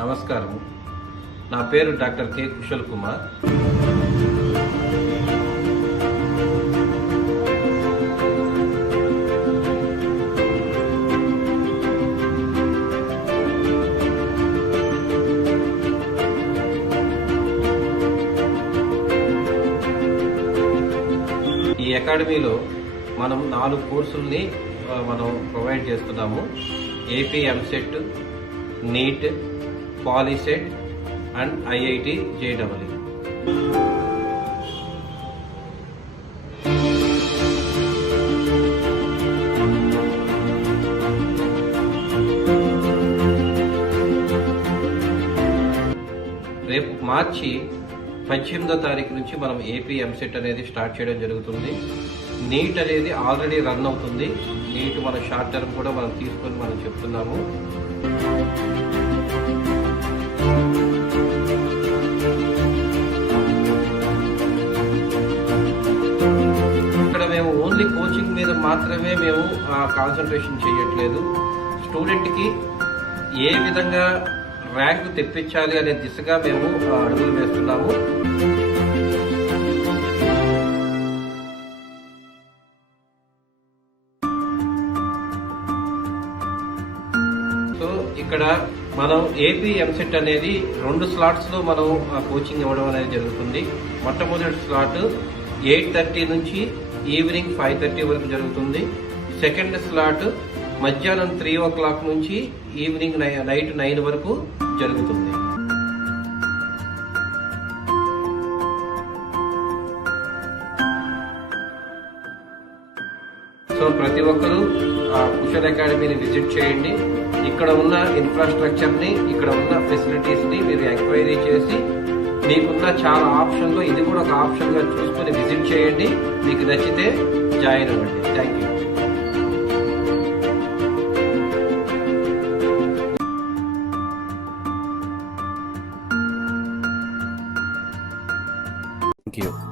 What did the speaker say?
నమస్కారం. నా పేరు డాక్టర్ కె కుశల్ కుమార్. ఈ అకాడమీలో మనం 4 కోర్సుల్ని మనం ప్రొవైడ్ చేస్తున్నాము. AP EAMCET, NEET, POLYCET and IIT జేడబ్ల్యూ. రేపు మార్చి 18వ తారీఖు నుంచి మనం ఏపీ ఎంసెట్ అనేది స్టార్ట్ చేయడం జరుగుతుంది. నీట్ అనేది ఆల్రెడీ రన్ అవుతుంది. నీట్ మన షార్ట్ టర్మ్ కూడా మనం తీసుకొని మనం చెప్తున్నాము. ఇక్కడ మేము ఓన్లీ కోచింగ్ మీద మాత్రమే మేము కాన్సన్ట్రేషన్ చేయట్లేదు. స్టూడెంట్కి ఏ విధంగా ర్యాంక్ తెప్పించాలి అనే దిశగా మేము అడుగులు వేస్తున్నాము. సో ఇక్కడ మనం ఏపీ ఎంసెట్ అనేది 2 స్లాట్స్లో మనం కోచింగ్ ఇవ్వడం అనేది జరుగుతుంది. మొట్టమొదటి స్లాట్ 8:30 నుంచి ఈవినింగ్ 5:30 వరకు జరుగుతుంది. సెకండ్ స్లాట్ మధ్యాహ్నం 3 o'clock నుంచి ఈవినింగ్ నైట్ 9 వరకు జరుగుతుంది. సో ప్రతి ఒక్కరూ కుశల్ అకాడమీని విజిట్ చేయండి. ఇక్కడ ఉన్న ఇన్ఫ్రాస్ట్రక్చర్ని, ఇక్కడ ఉన్న ఫెసిలిటీస్ని మీరు ఎంక్వైరీ చేసి మీకున్న చాలా ఆప్షన్లో ఇది కూడా ఒక ఆప్షన్గా చూసుకొని విజిట్ చేయండి. మీకు నచ్చితే జాయిన్ అవ్వండి. Thank you. Thank you.